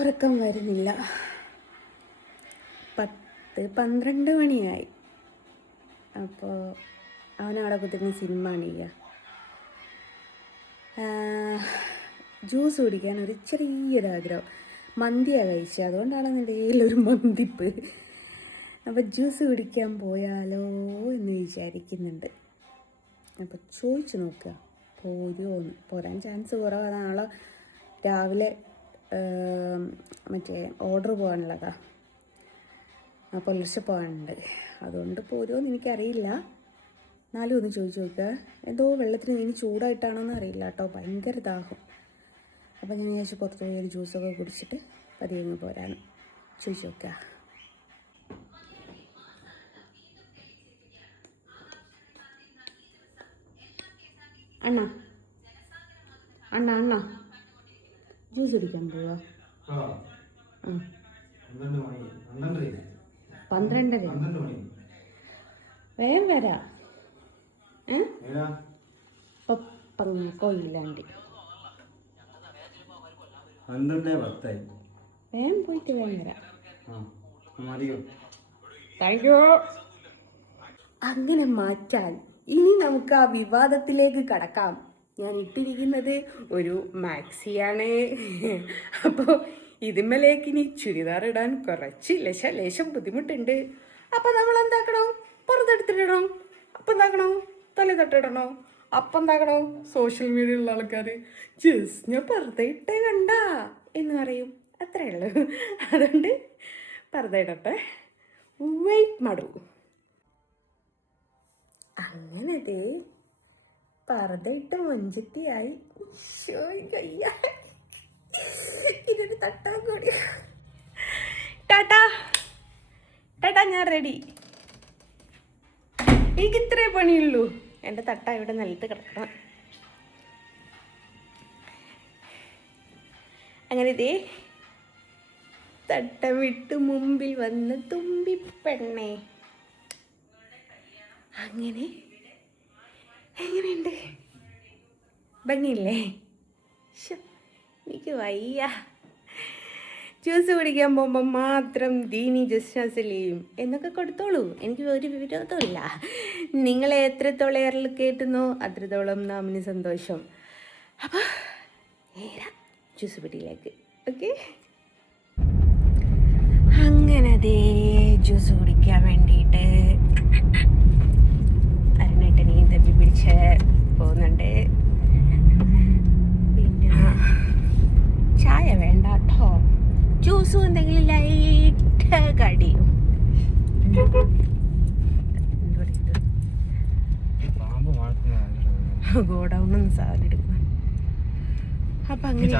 ഉറക്കം വരുന്നില്ല. 10-12 മണിയായി. അപ്പോൾ അവനവിടെ കുത്തിരുന്ന് സിനിമ കാണിക്കുക. ജ്യൂസ് കുടിക്കാൻ ഒരു ചെറിയൊരാഗ്രഹം. മന്തിയാണ് കഴിച്ചത്, അതുകൊണ്ടാണെന്നുണ്ടെങ്കിൽ ഒരു മന്തിപ്പ്. അപ്പോൾ ജ്യൂസ് കുടിക്കാൻ പോയാലോ എന്ന് വിചാരിക്കുന്നുണ്ട്. അപ്പോൾ ചോദിച്ചു നോക്കുക, പോരുമോന്ന്. പോരാൻ ചാൻസ് കുറവാണ്. നാളെ രാവിലെ മറ്റേ ഓർഡർ പോകാനുള്ളതാണ്, പുലർച്ചെ പോകാനുണ്ട്. അതുകൊണ്ട് പോരുമോയെന്ന് എനിക്കറിയില്ല. എന്നാലും ഒന്ന് ചോദിച്ചു നോക്കുക. എന്തോ വെള്ളത്തിന് ഇനി ചൂടായിട്ടാണോന്ന് അറിയില്ല കേട്ടോ, ഭയങ്കര ദാഹം. അപ്പോൾ ഞാൻ വിചാരിച്ചു പുറത്ത് പോയി ഒരു ജ്യൂസൊക്കെ കുടിച്ചിട്ട് പതിയെ പോരാനും. ചോദിച്ചു നോക്കുക. അണ്ണ അണ്ണ അണ്ണ ജ്യൂസ് കുടിക്കാൻ പോവാ? 12:30 വേഗം വരാ. കൊയില്ലാണ്ട് വേഗം പോയിട്ട് വേഗം വരാം. Thank you. അങ്ങനെ മാറ്റാൻ ഇനി നമുക്ക് ആ വിവാദത്തിലേക്ക് കടക്കാം. ഞാൻ ഇട്ടിരിക്കുന്നത് ഒരു മാക്സിയാണ്. അപ്പോൾ ഇതിന്മേലേക്ക് ഇനി ചുരിദാർ ഇടാൻ കുറച്ച് ലേശം ബുദ്ധിമുട്ടുണ്ട്. അപ്പം നമ്മൾ എന്താക്കണോ? പുറത്തെടുത്തിടണോ? അപ്പം എന്താക്കണോ? തല തട്ടിടണോ? അപ്പം എന്താക്കണോ? സോഷ്യൽ മീഡിയയിലുള്ള ആൾക്കാർ ജസ്റ്റ് ഞാൻ പർദ്ദ ഇട്ടേ കണ്ട എന്ന് പറയും. അത്രേ ഉള്ളൂ. അതുകൊണ്ട് പർദ്ദ ഇടട്ടെ, വെയിറ്റ് മാടൂ. അങ്ങനത് പർദ്ദ ഇട്ട് മഞ്ചത്തിയായി. ഇതൊരു തട്ടാൻ കൂടി. ടാറ്റാ ടാറ്റാ, ഞാൻ റെഡി. എനിക്ക് ഇത്രേ പണിയുള്ളൂ. എൻ്റെ തട്ട ഇവിടെ നിലത്ത് കിടക്കണം. അങ്ങനെ ഇതേ തട്ട വിട്ട് മുമ്പിൽ വന്ന് തുമ്പിപ്പെണ്ണേ. അങ്ങനെ എങ്ങനെയുണ്ട്? ഭംഗിയില്ലേ? എനിക്ക് വയ്യ. ജ്യൂസ് കുടിക്കാൻ പോകുമ്പോൾ മാത്രം ദീനി ജസ്റ്റിനെയും എന്നൊക്കെ കൊടുത്തോളൂ, എനിക്ക് ഒരു വിരോധമില്ല. നിങ്ങളെ എത്രത്തോളം ഏറിൽ കേട്ടുന്നോ അത്രത്തോളം നാമിന് സന്തോഷം. അപ്പോൾ നേരാ ജ്യൂസ് പിടിയിലേക്ക്. ഓക്കെ, അങ്ങനെ അതേ ജ്യൂസ് കുടിക്കാൻ വേണ്ടിയിട്ട് അരുണേട്ടനെയും തപ്പി പിടിച്ച് പോകുന്നുണ്ട്. പിന്നെ ചായ വേണ്ട കേട്ടോ, ജ്യൂസും എന്തെങ്കിലും ലൈറ്റ് കടിയും. ഗോഡൗണിൽ സാധനം എടുക്കണം. അപ്പം അങ്ങനെ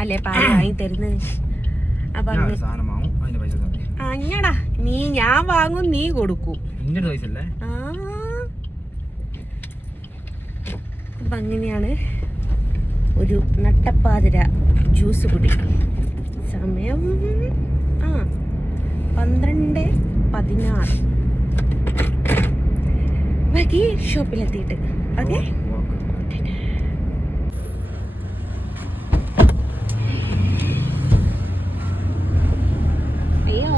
അല്ലേ പാല് വാങ്ങി തരുന്നത്. അപ്പം അങ്ങടാ നീ, ഞാൻ വാങ്ങും നീ കൊടുക്കും. അപ്പം അങ്ങനെയാണ് ഒരു നട്ടപ്പാതിര ജ്യൂസ് കുടി. സമയം 12:16 ബാക്കി ഷോപ്പിലെത്തിയിട്ട്. ഓക്കെ, അയ്യോ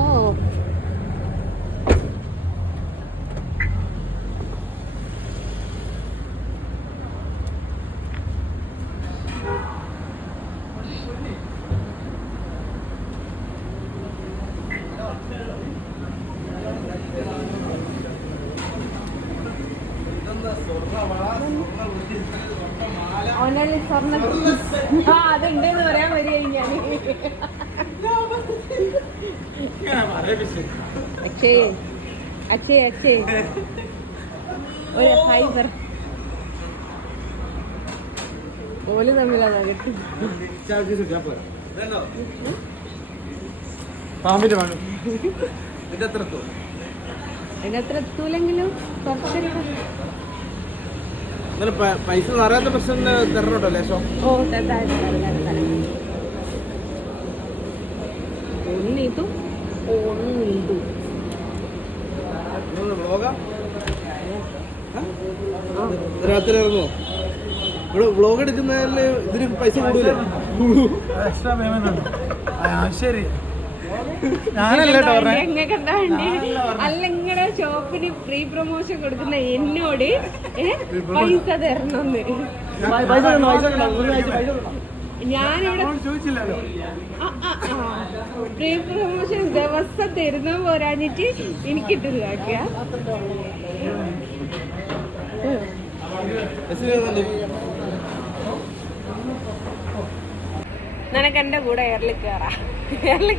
ഓനല്ലേ സ്വർണ്ണ അതുണ്ടെന്ന് പറയാൻ വരികയും ഞാൻ. അച്ഛേ ഒരു ഫൈബർ ഓല് തമ്മിലാണ് കിട്ടി. ഇതിനത്ര എത്തൂലെങ്കിലും കുറച്ചൊരു പൈസ അറിയാത്ത പ്രശ്നം തരണോട്ടോ ലേശം. ഒന്നിതും രാത്രി ഇറങ്ങുമോ? ഇവിടെ വ്ളോഗ് എടുക്കുന്നതിൽ ഇതിന് പൈസ കൂടുതലേ എക്സ്ട്രാ പേയ്മെന്റ് ഉണ്ട്. ശരി, ഞാനല്ല കേട്ടോ പറഞ്ഞേ. അല്ല നിങ്ങളുടെ ഷോപ്പിന് ഫ്രീ പ്രൊമോഷൻ കൊടുക്കുന്ന എന്നോട് പൈസ തരണമെന്ന് ഞാനിവിടെ ചോദിച്ചില്ലല്ലോ. ഫ്രീ പ്രൊമോഷൻ ദിവസം തരുന്ന പോരാഞ്ഞിട്ട് എനിക്കിട്ടത് കാക്കിയ നിനക്ക് എന്റെ കൂടെ എയറിൽ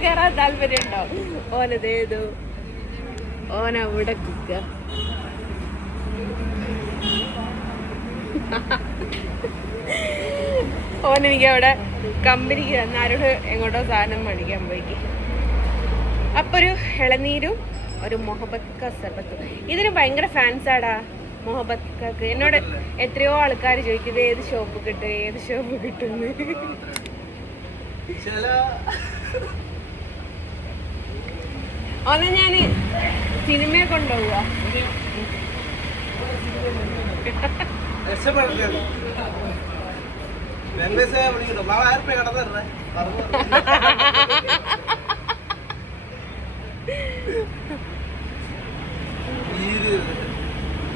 കയറാൻ താല്പര്യം ഉണ്ടോ? ഓനതേതു ഓനവിടെ കിക്ക ഓനെനിക്ക് അവിടെ കമ്പനിക്ക് തന്ന ആരോട് എങ്ങോട്ടോ സാധനം മേടിക്കാൻ പോയിക്ക്. അപ്പൊ ഒരു ഇളനീരും ഒരു മൊഹബത്ത് ക സർബത്തും. ഇതിന് ഭയങ്കര ഫാൻസാടാ മൊഹബത്ത് കക്ക്. എന്നോട് എത്രയോ ആൾക്കാർ ചോദിക്കുന്നത് ഏത് ഷോപ്പ് കിട്ടുന്നു. ഓനെ ഞാന് സിനിമയെ കൊണ്ടുപോവുക.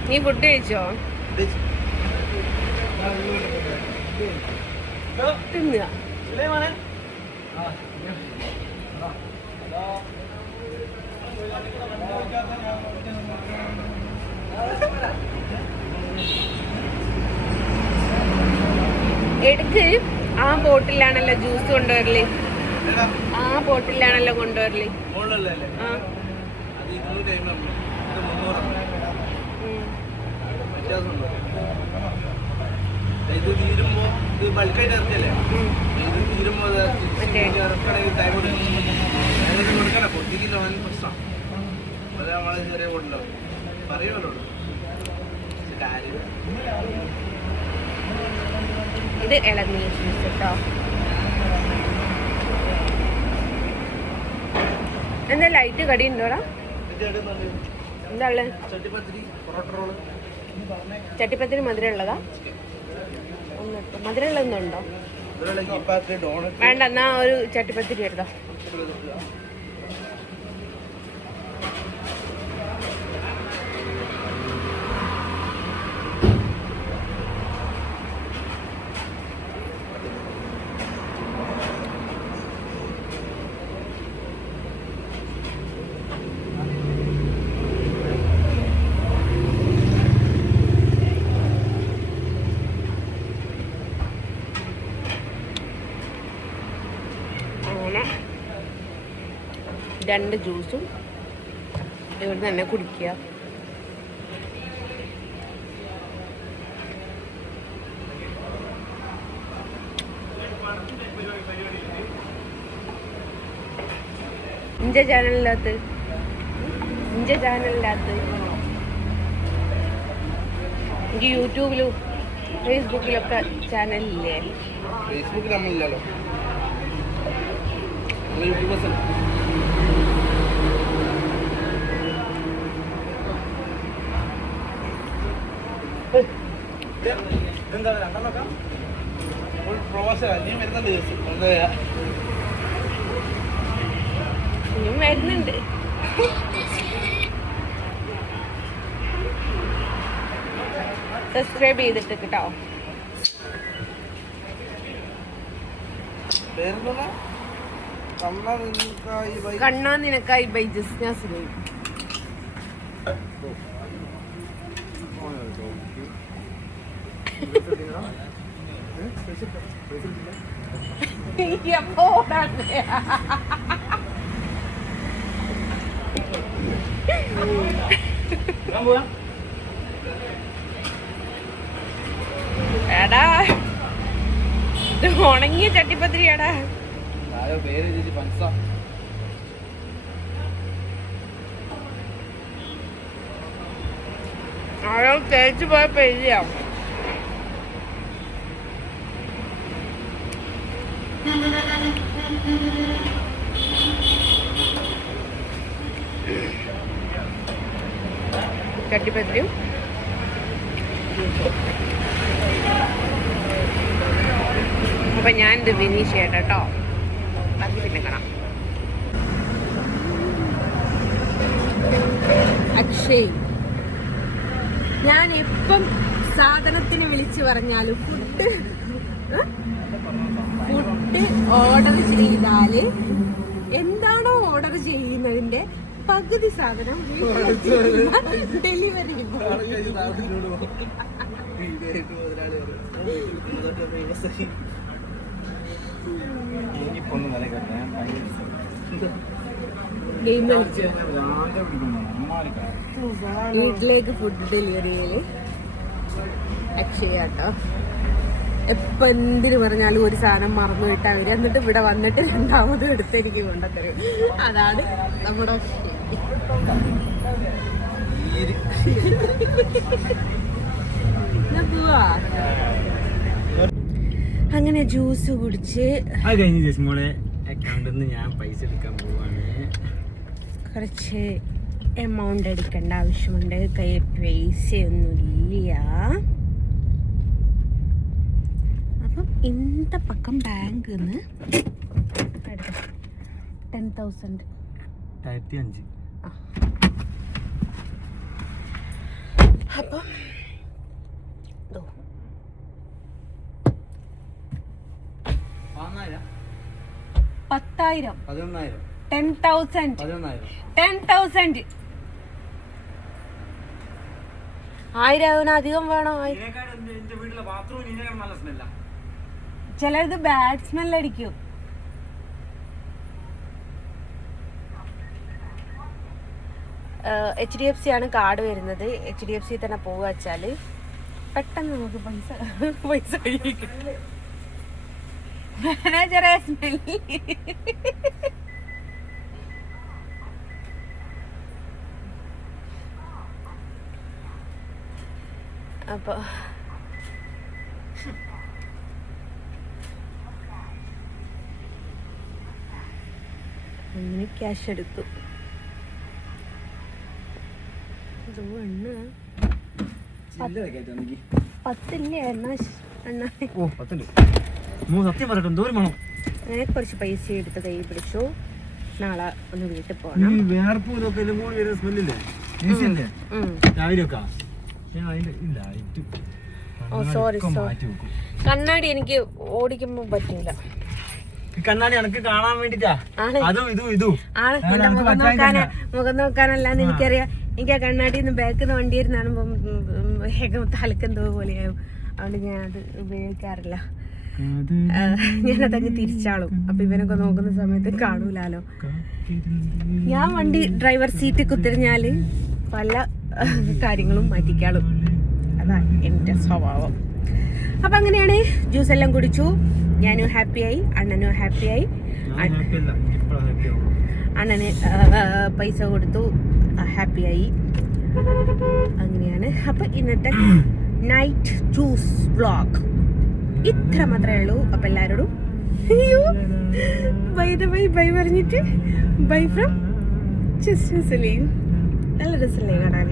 നീ ഫുഡ് കഴിച്ചോ? തിന്നുക. എടുക്ക്. ആ ബോട്ടിലാണല്ലോ ജ്യൂസ് കൊണ്ടുവരല്. ആ ബോട്ടിലാണല്ലോ കൊണ്ടുവരല്. ആ ഇത് തീരുമ്പോ ഇത് ബൾക്കായിട്ട് ഇറക്കിയല്ലേ, ഇത് തീരുമ്പോ കൊടുക്കണ പൊട്ടിക്കില്ല. പ്രശ്നം നമ്മളെ ചെറിയ ബോട്ടിലോ പറയുമല്ലോ. ഇത് ഇളനീർ ജ്യൂസ് കേട്ടോ. എന്താ ലൈറ്റ് കടി ഉണ്ടോടാ? എന്താ ഉള്ളത്? ചട്ടിപ്പത്തിരി മധുരം ഉള്ളതാ? മധുരം ഉള്ളതൊന്നുണ്ടോ? വേണ്ട, എന്നാ ഒരു ചട്ടിപ്പത്തിരി എടുത്തോ. അങ്ങനെ 2 ജ്യൂസും ഇവിടെ തന്നെ കുടിക്കുക. ഇഞ്ച ചാനലിനകത്ത് എനിക്ക് യൂട്യൂബിലും ഫേസ്ബുക്കിലൊക്കെ ചാനലില്ലേ? ഫേസ്ബുക്കിൽ നമ്മളില്ലല്ലോ, യൂട്യൂബേഴ്സ്. എന്താ രണ്ടെണ്ണൊക്കെ പ്രവാസ നീ വരുന്ന ദിവസം വരുന്നുണ്ട്. സബ്സ്ക്രൈബ് ചെയ്തിട്ട് കേട്ടോ. കണ്ണാ നിനക്കായി ബൈ ജസ്ന സുലൈം. എടാ ഇത് ഉണങ്ങിയ ചട്ടിപ്പത്തിരിയാടാ. അയാൾ തേച്ചു പോയ പെരിയാ. ചട്ടിപ്പത്തിരിയും അപ്പം ഞാനിത് ഫിനിഷ് ചെയ്യട്ടെ കേട്ടോ. ബാക്കി പിന്നെ കാണാം. അക്ഷയ്, ഞാൻ എപ്പം സാധനത്തിന് വിളിച്ചു പറഞ്ഞാലും ഫുഡ് ഓർഡർ ചെയ്താല് എന്താണോ ഓർഡർ ചെയ്യുന്നതിന്റെ പകുതി സാധനം ഡെലിവറി. ഗെയിം കളിച്ചു വീട്ടിലേക്ക് ഫുഡ് ഡെലിവറിയില് അക്ഷയാട്ടോ. എപ്പം എന്തിനു പറഞ്ഞാലും ഒരു സാധനം മറന്നു വിട്ടാൽ വരും. എന്നിട്ട് ഇവിടെ വന്നിട്ട് രണ്ടാമത് എടുത്ത് എനിക്ക് കൊണ്ടുതരും. അതാണ് നമ്മുടെ അങ്ങനെ ജ്യൂസ് കുടിച്ച് ഞാൻ പൈസ എടുക്കാൻ പോവാണ്. കുറച്ച് എമൗണ്ട് എടുക്കേണ്ട ആവശ്യമുണ്ട്. കയ്യിൽ പൈസയൊന്നുമില്ല. അപ്പം ഇന്ത പക്കം ബാങ്കിൽ നിന്ന് 10,000 അപ്പം 10,000 10,000 1000 അധികം വേണോ? ചിലത് ബാഡ് സ്മെൽ അടിക്കും. HDFC ആണ് കാർഡ് വരുന്നത്. HDFC തന്നെ പോവുക വെച്ചാല് പെട്ടെന്ന് നമുക്ക് പൈസ മാനേജറെ സ്മെല്ല്. അപ്പൊ അങ്ങനെ ക്യാഷ് എടുത്തു. പത്തില്ലേ അങ്ങനെ കുറച്ച് പൈസ എടുത്ത് കൈ പിടിച്ചു. നാളെ ഒന്ന് വീട്ടിൽ പോകണം. സോറി കണ്ണാടി എനിക്ക് ഓടിക്കുമ്പോ പറ്റൂല. കണ്ണാടി എനിക്ക് കാണാൻ വേണ്ടിട്ടാ. മുഖം നോക്കാനല്ലാന്ന് എനിക്കറിയാം. എനിക്ക് ആ കണ്ണാടി ബാക്കിൽ വണ്ടി വരുന്ന തലക്കെന്തോ പോലെയാവും. അതുകൊണ്ട് ഞാൻ അത് ഉപയോഗിക്കാറില്ല. ഞാനതങ്ങ് തിരിച്ചാളും. അപ്പൊ ഇവനൊക്കെ നോക്കുന്ന സമയത്ത് കാണൂലാലോ. ഞാൻ വണ്ടി ഡ്രൈവർ സീറ്റിൽ കുത്തിരിഞ്ഞാല് പല കാര്യങ്ങളും മാറ്റിക്കാളും. അതാണ് എൻ്റെ സ്വഭാവം. അപ്പൊ അങ്ങനെയാണ് ജ്യൂസ് എല്ലാം കുടിച്ചു. ഞാനും ഹാപ്പിയായി, അണ്ണനും ഹാപ്പിയായി. അണ്ണന് പൈസ കൊടുത്തു, ഹാപ്പിയായി. അങ്ങനെയാണ്. അപ്പൊ ഇന്നത്തെ നൈറ്റ് ജ്യൂസ് വ്ളോഗ് ഇത്ര മാത്രമേ ഉള്ളൂ. അപ്പൊ എല്ലാവരോടും ബൈ പറഞ്ഞിട്ട് ബൈ ഫ്രം ജസ്റ്റ് സലീം. നല്ല രസമല്ലേ കാണാൻ?